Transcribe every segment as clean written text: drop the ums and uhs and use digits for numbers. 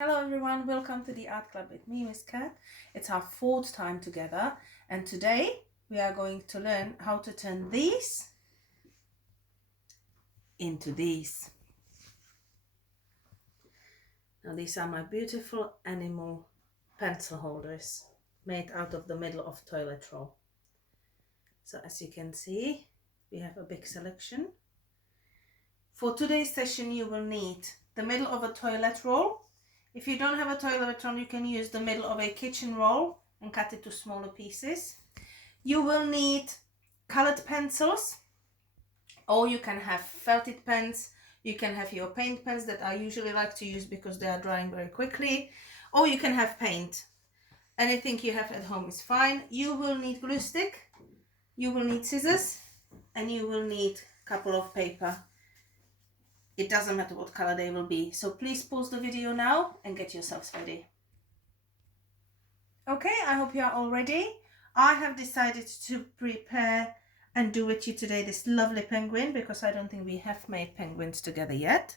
Hello everyone, welcome to the Art Club with me, Miss Kat. It's our fourth time together, and today we are going to learn how to turn these into these. Now these are my beautiful animal pencil holders made out of the middle of toilet roll. So as you can see, we have a big selection. For today's session you will need the middle of a toilet roll. If you don't have a toilet roll, you can use the middle of a kitchen roll and cut it to smaller pieces. You will need colored pencils, or you can have felted pens. You can have your paint pens that I usually like to use because they are drying very quickly, or you can have paint. Anything you have at home is fine. You will need glue stick, you will need scissors, and you will need a couple of paper. It doesn't matter what color they will be. So please pause the video now and get yourselves ready. Okay, I hope you are all ready. I have decided to prepare and do with you today this lovely penguin because I don't think we have made penguins together yet.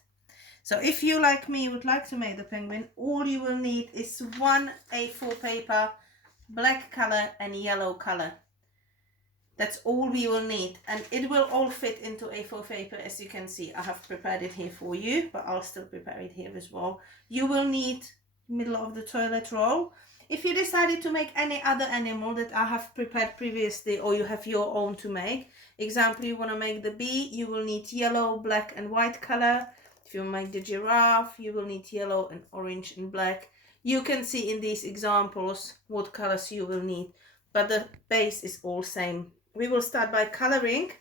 So if you, like me, would like to make the penguin, all you will need is one A4 paper, black color and yellow color. That's all we will need, and it will all fit into A4 paper. As you can see, I have prepared it here for you, but I'll still prepare it here as well. You will need middle of the toilet roll. If you decided to make any other animal that I have prepared previously, or you have your own to make, example, you want to make the bee, you will need yellow, black and white color. If you make the giraffe, you will need yellow and orange and black. You can see in these examples what colors you will need, but the base is all same. We will start by coloring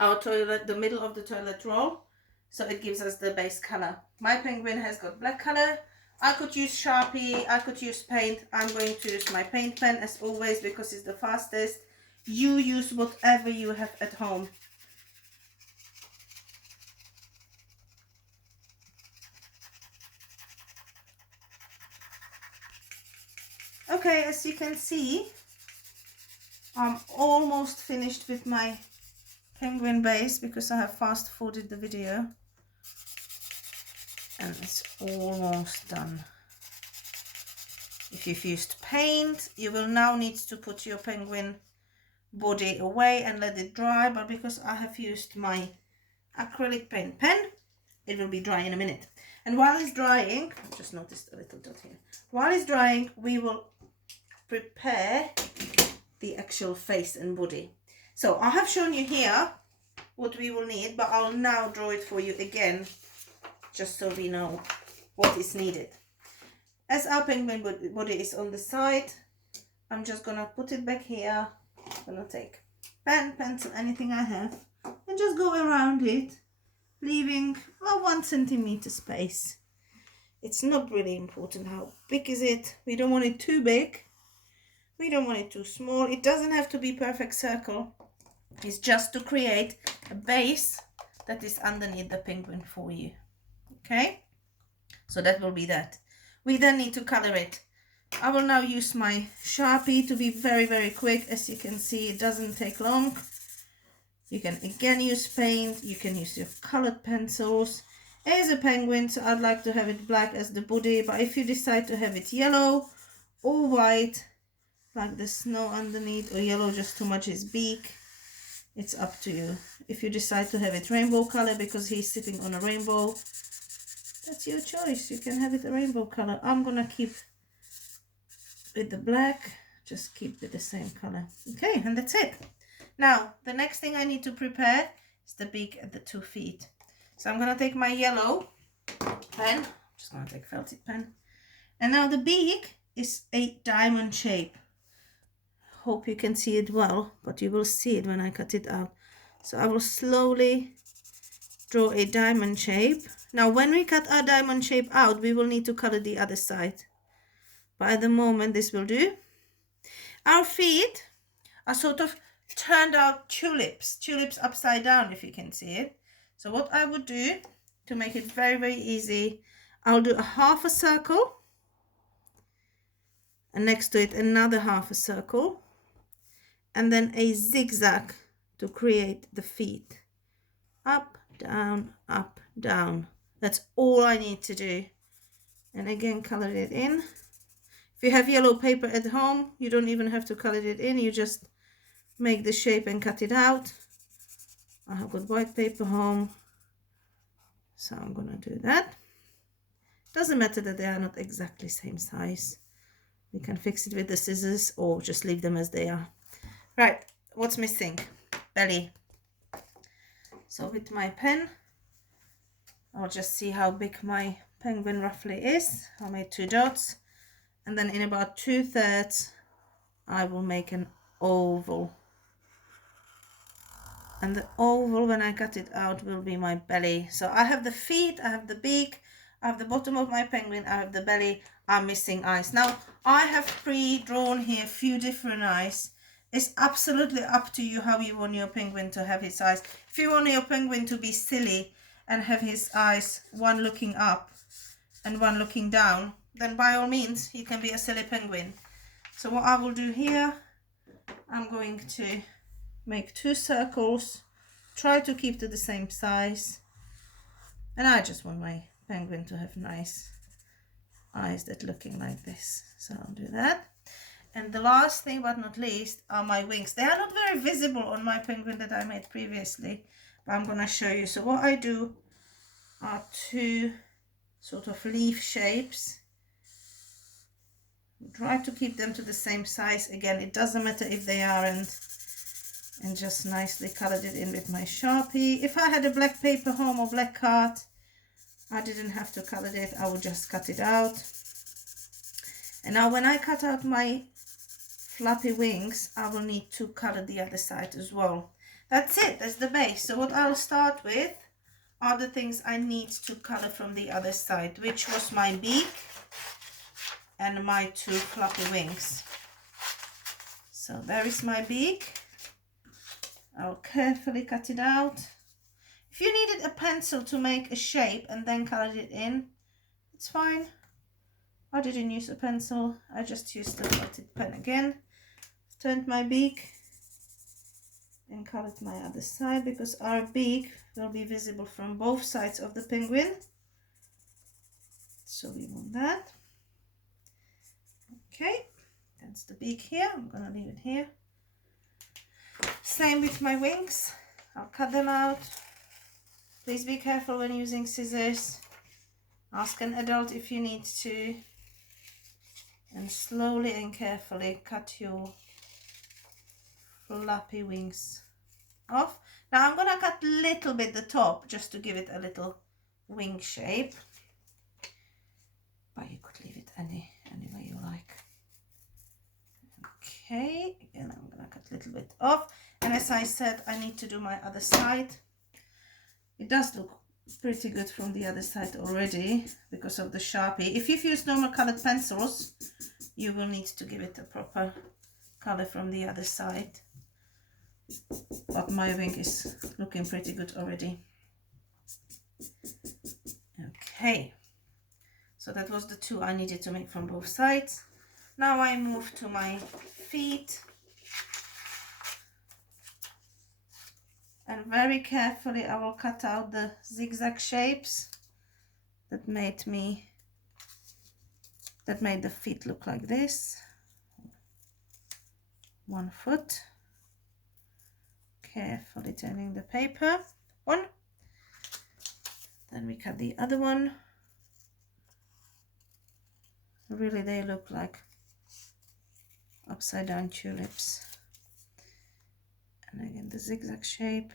our toilet, the middle of the toilet roll, so it gives us the base color. My penguin has got black color. I could use Sharpie, I could use paint. I'm going to use my paint pen as always because it's the fastest. You use whatever you have at home. Okay, as you can see, I'm almost finished with my penguin base because I have fast forwarded the video. And it's almost done. If you've used paint, you will now need to put your penguin body away and let it dry, but because I have used my acrylic paint pen, it will be dry in a minute. And while it's drying, I just noticed a little dot here. While it's drying, we will prepare the actual face and body. So I have shown you here what we will need, but I'll now draw it for you again, just so we know what is needed. As our penguin body is on the side, I'm just gonna put it back here. I'm gonna take pen, pencil, anything I have, and just go around it, leaving a 1 centimeter space. It's not really important how big is it. We don't want it too big. We don't want it too small. It doesn't have to be perfect circle. It's just to create a base that is underneath the penguin for you. Okay, so that will be that. We then need to color it. I will now use my Sharpie to be very quick. As you can see, it doesn't take long. You can again use paint. You can use your colored pencils. It is a penguin, so I'd like to have it black as the body, but if you decide to have it yellow or white, like the snow underneath, or yellow just too much is beak, it's up to you. If you decide to have it rainbow color because he's sitting on a rainbow, that's your choice. You can have it a rainbow color. I'm gonna keep with the black, just keep with the same color. Okay, and that's it. Now the next thing I need to prepare is the beak at the 2 feet. So I'm gonna take my yellow pen, just gonna take felted pen, and now the beak is a diamond shape. Hope you can see it well, but you will see it when I cut it out. So I will slowly draw a diamond shape. Now when we cut our diamond shape out, we will need to color the other side. But at the moment this will do. Our feet are sort of turned out tulips upside down, if you can see it. So what I would do to make it very easy, I'll do a half a circle, and next to it another half a circle, and then a zigzag to create the feet. Up, down, up, down. That's all I need to do. and again color it in. If you have yellow paper at home, you don't even have to color it in, you just make the shape and cut it out. I have got white paper home, so I'm gonna do that. Doesn't matter that they are not exactly same size. We can fix it with the scissors or just leave them as they are. Right, what's missing? Belly. So with my pen, I'll just see how big my penguin roughly is. I made 2 dots, and then in about 2/3 I will make an oval. And the oval, when I cut it out, will be my belly. So I have the feet, I have the beak, I have the bottom of my penguin, I have the belly. I'm missing eyes. Now I have pre-drawn here a few different eyes. It's absolutely up to you how you want your penguin to have his eyes. If you want your penguin to be silly and have his eyes one looking up and one looking down, then by all means he can be a silly penguin. So what I will do here, I'm going to make 2 circles, try to keep to the same size, and I just want my penguin to have nice eyes that looking like this. So I'll do that. And the last thing but not least are my wings. They are not very visible on my penguin that I made previously, but I'm gonna show you. So what I do are 2 sort of leaf shapes. Try to keep them to the same size. Again, it doesn't matter if they aren't, and just nicely colored it in with my Sharpie. If I had a black paper home or black card, I didn't have to color it, I would just cut it out. And now when I cut out my fluffy wings, I will need to color the other side as well. That's it, that's the base. So what I'll start with are the things I need to color from the other side, which was my beak and my 2 fluffy wings. So there is my beak. I'll carefully cut it out. If you needed a pencil to make a shape and then color it in, it's fine. I didn't use a pencil, I just used the flatted pen again. Turned my beak and colored my other side, because our beak will be visible from both sides of the penguin. So we want that. Okay, that's the beak here. I'm gonna leave it here. Same with my wings. I'll cut them out. Please be careful when using scissors. Ask an adult if you need to. And slowly and carefully cut your flappy wings off. Now I'm gonna cut a little bit the top just to give it a little wing shape. But you could leave it any way you like. Okay, again I'm gonna cut a little bit off. And as I said, I need to do my other side. It does look pretty good from the other side already because of the Sharpie. If you've used normal colored pencils, you will need to give it a proper color from the other side. But my wing is looking pretty good already. Okay, so that was the 2 I needed to make from both sides. Now I move to my feet. And very carefully I will cut out the zigzag shapes that made the feet look like this. 1 foot. Carefully turning the paper on. Then we cut the other one. Really they look like upside down tulips. And again the zigzag shape.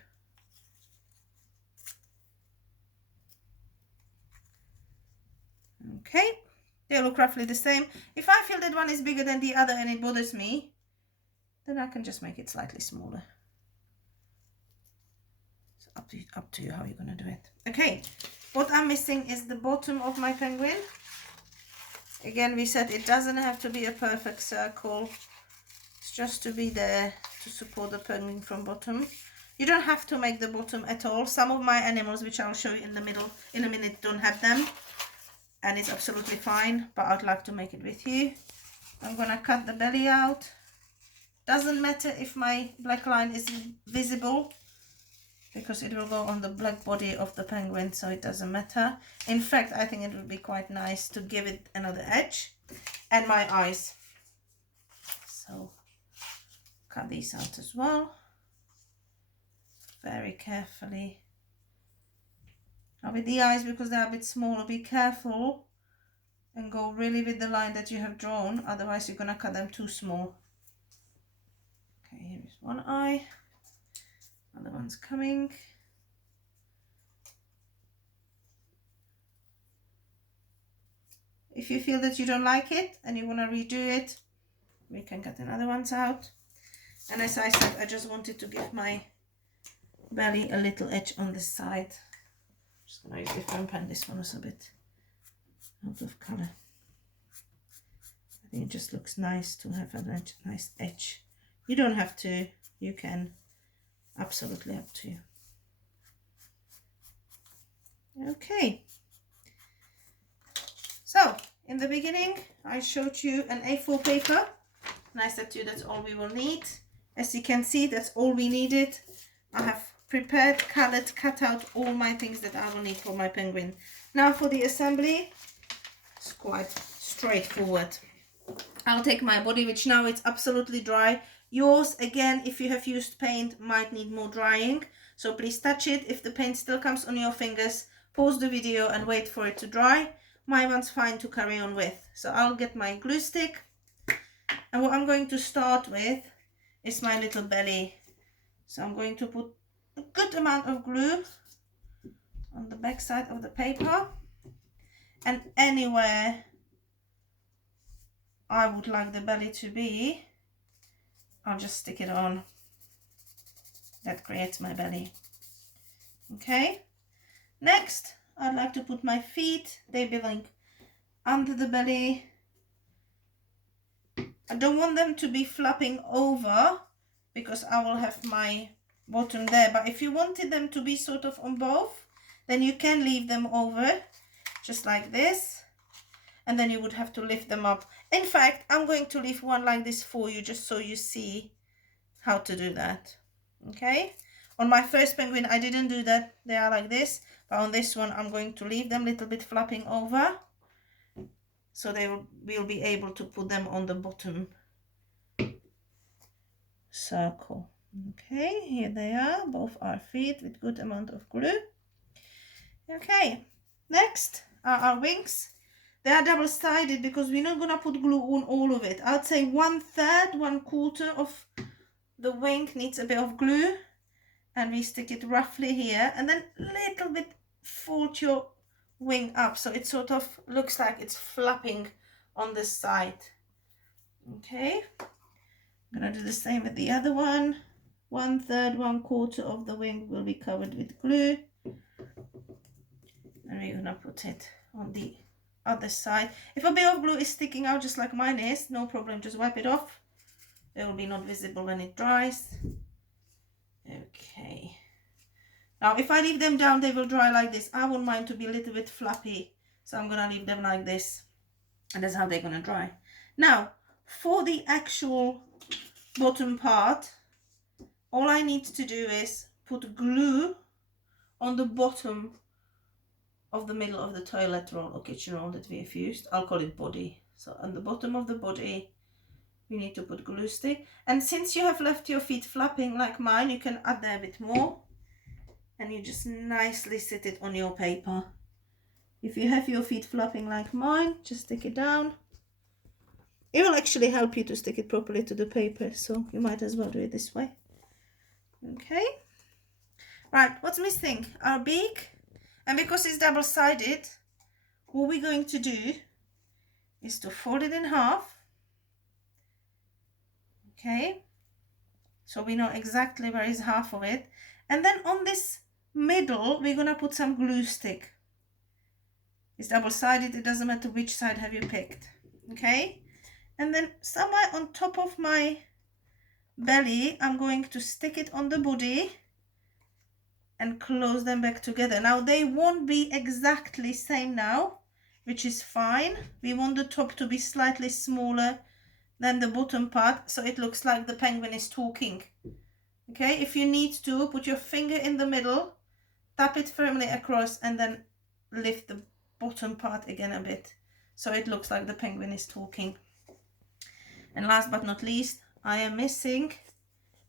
Okay, they look roughly the same. If I feel that one is bigger than the other and it bothers me, then I can just make it slightly smaller. So up to you how you're gonna do it. Okay, what I'm missing is the bottom of my penguin. Again, we said it doesn't have to be a perfect circle. It's just to be there to support the penguin from bottom. You don't have to make the bottom at all. Some of my animals, which I'll show you in the middle in a minute, don't have them. And it's absolutely fine, but I'd like to make it with you. I'm gonna cut the belly out. Doesn't matter if my black line is visible. because it will go on the black body of the penguin, so it doesn't matter. In fact, I think it would be quite nice to give it another edge. And my eyes. So cut these out as well. Very carefully. Now with the eyes, because they're a bit smaller, be careful and go really with the line that you have drawn, otherwise you're gonna cut them too small. Okay, here is one eye, other one's coming. If you feel that you don't like it and you want to redo it, we can cut another ones out. And as I said, I just wanted to give my belly a little edge on this side. I'm just going to use different pen. This one is a bit out of color. I think it just looks nice to have a nice edge. You don't have to, you can, absolutely up to you. Okay. So, in the beginning, I showed you an A4 paper, and I said to you that's all we will need. As you can see, that's all we needed. I have prepared, colored, cut out all my things that I will need for my penguin. Now for the assembly, it's quite straightforward. I'll take my body, which now it's absolutely dry. Yours, again, if you have used paint, might need more drying. So please touch it. If the paint still comes on your fingers, pause the video and wait for it to dry. My one's fine to carry on with. So I'll get my glue stick. And what I'm going to start with is my little belly. So I'm going to put a good amount of glue on the back side of the paper. And anywhere I would like the belly to be, I'll just stick it on. That creates my belly. Okay. Next, I'd like to put my feet. They belong under the belly. I don't want them to be flapping over because I will have my bottom there. But if you wanted them to be sort of on both, then you can leave them over just like this. And then you would have to lift them up. In fact, I'm going to leave one like this for you just so you see how to do that. Okay. On my first penguin, I didn't do that. They are like this. But on this one, I'm going to leave them a little bit flapping over. So they will be able to put them on the bottom circle. Okay, here they are. Both our feet with good amount of glue. Okay, next are our wings. They are double-sided because we're not going to put glue on all of it. I'd say 1/3, 1/4 of the wing needs a bit of glue. And we stick it roughly here. And then a little bit fold your wing up. So it sort of looks like it's flapping on the side. Okay. I'm going to do the same with the other one. 1/3, 1/4 of the wing will be covered with glue. And we're going to put it on the other side. If a bit of glue is sticking out just like mine is, no problem, just wipe it off. It will be not visible when it dries. Okay. Now if I leave them down, they will dry like this. I want mine to be a little bit fluffy, so I'm going to leave them like this. And that's how they're going to dry. Now, for the actual bottom part, all I need to do is put glue on the bottom of the middle of the toilet roll or kitchen roll that we have used. I'll call it body. So on the bottom of the body, you need to put glue stick. And since you have left your feet flapping like mine, you can add there a bit more. And you just nicely sit it on your paper. If you have your feet flapping like mine, just stick it down. It will actually help you to stick it properly to the paper, so you might as well do it this way. Okay. Right, what's missing? Our beak. And because it's double-sided, what we're going to do is to fold it in half. Okay. So we know exactly where is half of it. And then on this middle, we're going to put some glue stick. It's double-sided, it doesn't matter which side have you picked. Okay. And then somewhere on top of my belly, I'm going to stick it on the body and close them back together. Now they won't be exactly same now, which is fine. We want the top to be slightly smaller than the bottom part, so it looks like the penguin is talking. Okay, if you need to, put your finger in the middle, tap it firmly across, and then lift the bottom part again a bit, so it looks like the penguin is talking. And last but not least, I am missing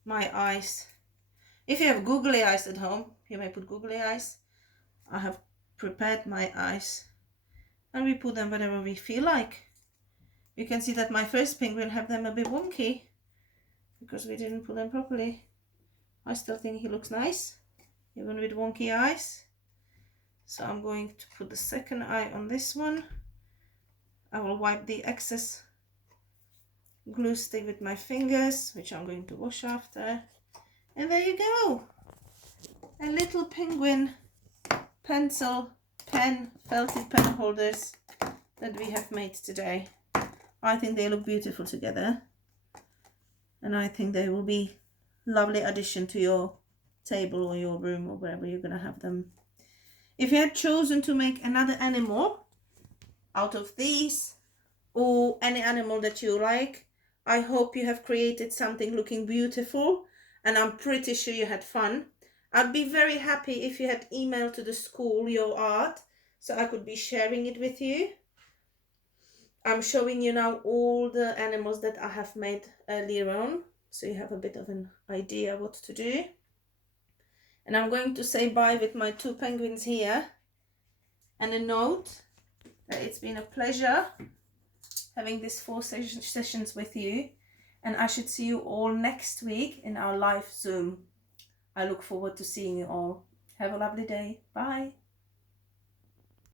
my eyes. If you have googly eyes at home, you may put googly eyes. I have prepared my eyes, and we put them wherever we feel like. You can see that my first penguin have them a bit wonky because we didn't put them properly. I still think he looks nice, even with wonky eyes. So I'm going to put the second eye on this one. I will wipe the excess glue stick with my fingers, which I'm going to wash after. And there you go. A little penguin pencil, pen, felted pen holders that we have made today. I think they look beautiful together. And I think they will be lovely addition to your table or your room or wherever you're going to have them. If you had chosen to make another animal out of these or any animal that you like, I hope you have created something looking beautiful, and I'm pretty sure you had fun. I'd be very happy if you had emailed to the school your art so I could be sharing it with you. I'm showing you now all the animals that I have made earlier on, so you have a bit of an idea what to do. And I'm going to say bye with my two penguins here, and a note that it's been a pleasure having these 4 sessions with you, and I should see you all next week in our live Zoom. I look forward to seeing you all. Have a lovely day. Bye.